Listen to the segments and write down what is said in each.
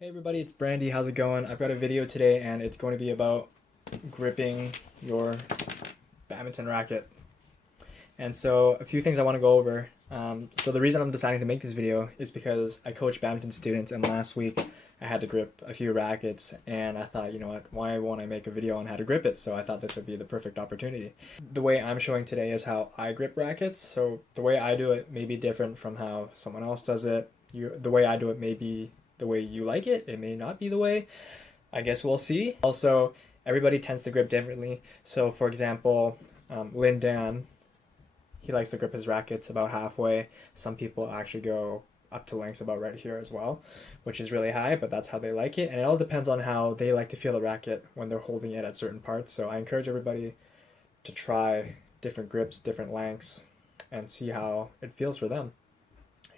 Hey everybody, it's Brandy. How's it going? I've got a video today and it's going to be about gripping your badminton racket. And so a few things I want to go over. So the reason I'm deciding to make this video is because I coach badminton students, and last week I had to grip a few rackets and I thought, you know what, why won't I make a video on how to grip it? So I thought this would be the perfect opportunity. The way I'm showing today is how I grip rackets. So the way I do it may be different from how someone else does it. The way I do it may be the way you like it. It may not be the way. I guess we'll see. Also, everybody tends to grip differently. So for example, Lin Dan, he likes to grip his rackets about halfway. Some people actually go up to lengths about right here as well, which is really high, but that's how they like it. And it all depends on how they like to feel the racket when they're holding it at certain parts. So I encourage everybody to try different grips, different lengths, and see how it feels for them.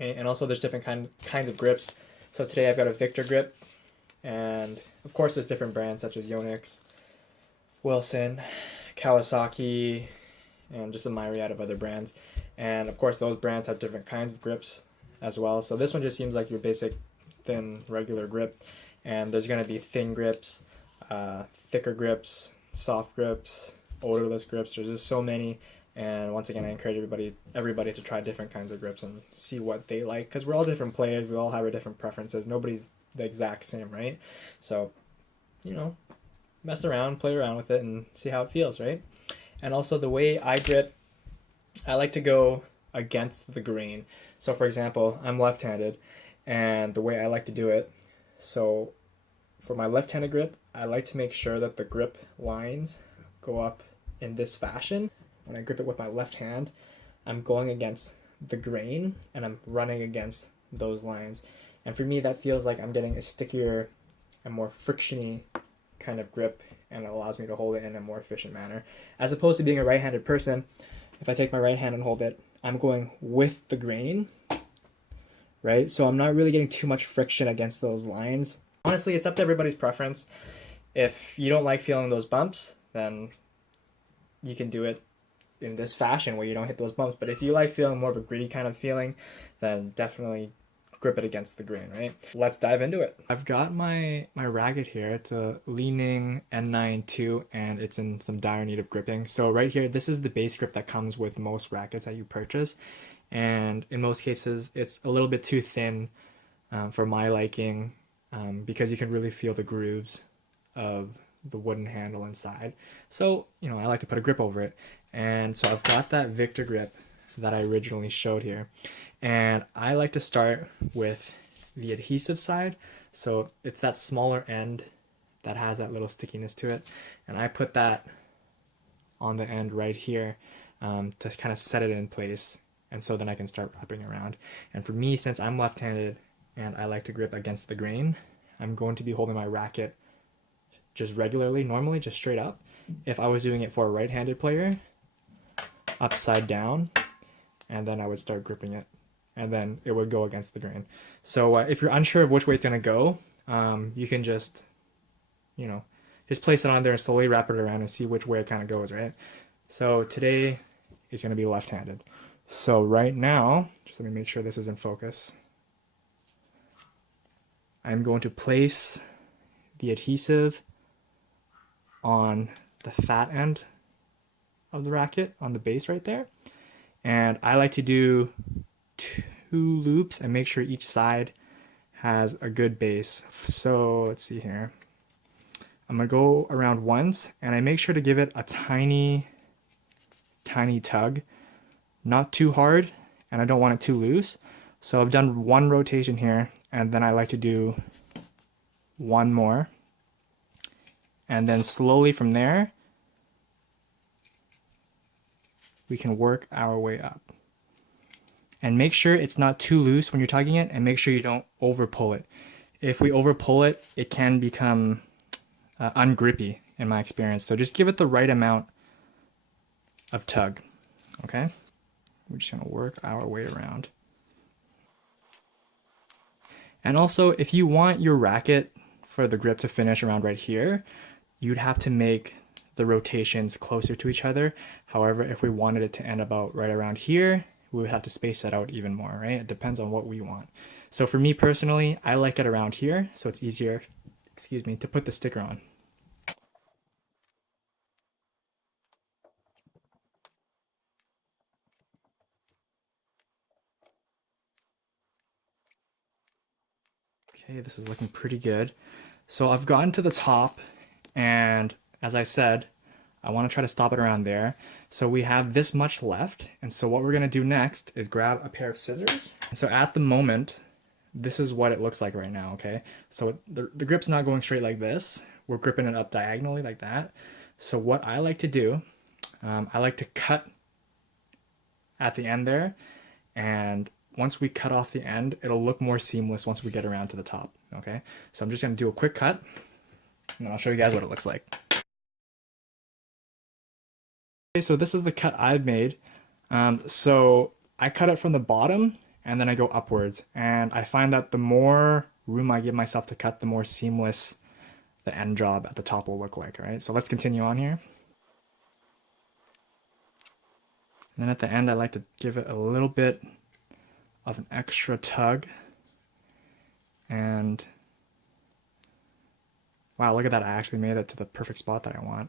And also there's different kinds of grips. So today I've got a Victor grip, and of course there's different brands such as Yonex, Wilson, Kawasaki, and just a myriad of other brands. And of course those brands have different kinds of grips as well. So this one just seems like your basic thin regular grip, and there's going to be thin grips, thicker grips, soft grips, odorless grips. There's just so many. And once again, I encourage everybody to try different kinds of grips and see what they like, because we're all different players. We all have our different preferences. Nobody's the exact same, right? So, you know, mess around, play around with it, and see how it feels, right? And also the way I grip, I like to go against the grain. So for example, I'm left-handed, and the way I like to do it, so for my left-handed grip, I like to make sure that the grip lines go up in this fashion. When I grip it with my left hand, I'm going against the grain and I'm running against those lines. And for me, that feels like I'm getting a stickier and more frictiony kind of grip, and it allows me to hold it in a more efficient manner. As opposed to being a right-handed person, if I take my right hand and hold it, I'm going with the grain, right? So I'm not really getting too much friction against those lines. Honestly, it's up to everybody's preference. If you don't like feeling those bumps, then you can do it in this fashion where you don't hit those bumps. But if you like feeling more of a gritty kind of feeling, then definitely grip it against the grain, right? Let's dive into it. I've got my racket here. It's a Li-Ning N92, and it's in some dire need of gripping. So right here, this is the base grip that comes with most rackets that you purchase, and in most cases it's a little bit too thin for my liking, because you can really feel the grooves of the wooden handle inside. So, you know, I like to put a grip over it. And so I've got that Victor grip that I originally showed here. And I like to start with the adhesive side. So it's that smaller end that has that little stickiness to it. And I put that on the end right here to kind of set it in place. And so then I can start wrapping around. And for me, since I'm left-handed and I like to grip against the grain, I'm going to be holding my racket just regularly, normally just straight up. If I was doing it for a right-handed player, upside down, and then I would start gripping it, and then it would go against the grain. So if you're unsure of which way it's gonna go, you can just, you know, just place it on there and slowly wrap it around and see which way it kind of goes, right? So today is gonna be left-handed. So right now, just let me make sure this is in focus. I'm going to place the adhesive on the fat end of the racket, on the base right there. And I like to do 2 loops and make sure each side has a good base. So let's see here. I'm gonna go around once, and I make sure to give it a tiny tug, not too hard, and I don't want it too loose. So I've done 1 rotation here, and then I like to do 1 more. And then slowly from there, we can work our way up. And make sure it's not too loose when you're tugging it, and make sure you don't over pull it. If we over pull it, it can become ungrippy in my experience. So just give it the right amount of tug, okay? We're just gonna work our way around. And also, if you want your racket for the grip to finish around right here, you'd have to make the rotations closer to each other. However, if we wanted it to end about right around here, we would have to space that out even more, right? It depends on what we want. So for me personally, I like it around here, so it's easier, excuse me, to put the sticker on. Okay, this is looking pretty good. So I've gotten to the top, and as I said, I want to try to stop it around there. So we have this much left, and so what we're going to do next is grab a pair of scissors. And so at the moment, this is what it looks like right now, okay? So the grip's not going straight like this. We're gripping it up diagonally like that. So what I like to do, I like to cut at the end there, and once we cut off the end, it'll look more seamless once we get around to the top, okay? So I'm just gonna do a quick cut, and I'll show you guys what it looks like. Okay, so this is the cut I've made. So I cut it from the bottom, and then I go upwards, and I find that the more room I give myself to cut, the more seamless the end job at the top will look like, all right? So let's continue on here. And then at the end, I like to give it a little bit of an extra tug. And wow, look at that. I actually made it to the perfect spot that I want.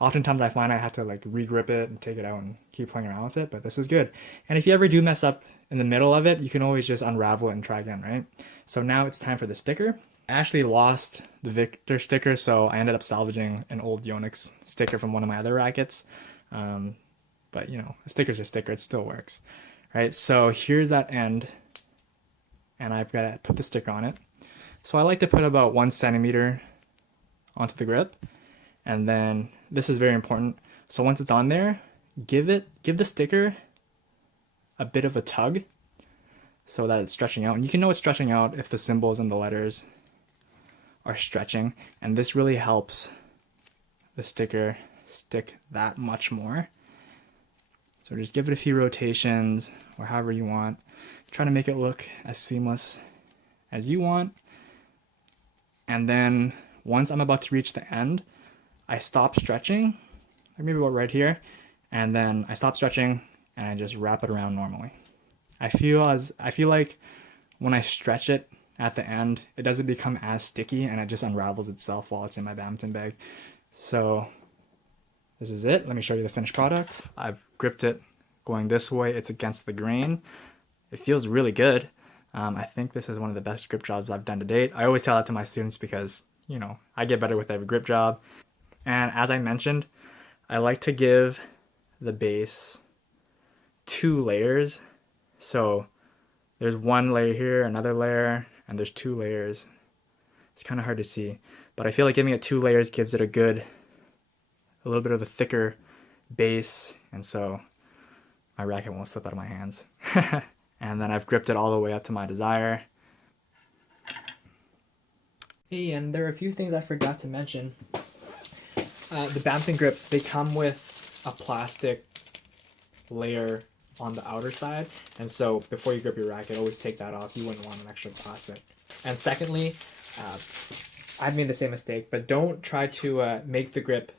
Oftentimes I find I have to like re-grip it and take it out and keep playing around with it, but this is good. And if you ever do mess up in the middle of it, you can always just unravel it and try again, right? So now it's time for the sticker. I actually lost the Victor sticker, so I ended up salvaging an old Yonex sticker from one of my other rackets. But you know, a sticker's a sticker, it still works. Right, so here's that end, and I've got to put the sticker on it. So I like to put about 1 centimeter onto the grip, and then this is very important. So once it's on there, give the sticker a bit of a tug so that it's stretching out. And you can know it's stretching out if the symbols and the letters are stretching, and this really helps the sticker stick that much more. So just give it a few rotations or however you want. Try to make it look as seamless as you want. And then once I'm about to reach the end, I stop stretching, like maybe about right here, and then I stop stretching and I just wrap it around normally. I feel like when I stretch it at the end, it doesn't become as sticky and it just unravels itself while it's in my badminton bag. So this is it. Let me show you the finished product. I've gripped it going this way. It's against the grain. It feels really good. I think this is one of the best grip jobs I've done to date. I always tell that to my students because, you know, I get better with every grip job. And as I mentioned, I like to give the base 2 layers. So there's 1 layer here, another layer, and there's 2 layers. It's kind of hard to see, but I feel like giving it 2 layers gives it a little bit of a thicker base, and so my racket won't slip out of my hands. And then I've gripped it all the way up to my desire. Hey, and there are a few things I forgot to mention. The badminton grips, they come with a plastic layer on the outer side, and so before you grip your racket, always take that off. You wouldn't want an extra plastic. And secondly, I've made the same mistake, but don't try to make the grip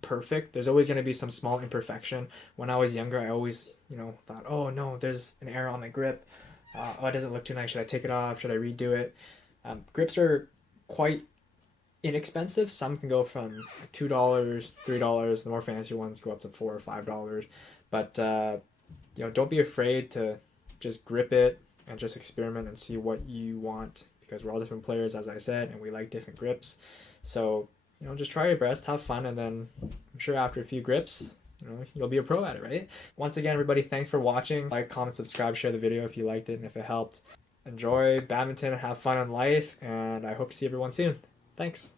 perfect. There's always going to be some small imperfection. When I was younger, I always, thought, oh no, there's an error on my grip. Oh, it doesn't look too nice. Should I take it off? Should I redo it? Grips are quite inexpensive. Some can go from $2, $3. The more fancy ones go up to $4 or $5. But don't be afraid to just grip it and just experiment and see what you want, because we're all different players, as I said, and we like different grips. So just try your best, have fun, and then I'm sure after a few grips, you'll be a pro at it, right? Once again, everybody, thanks for watching. Like, comment, subscribe, share the video if you liked it and if it helped. Enjoy badminton, have fun in life, and I hope to see everyone soon. Thanks.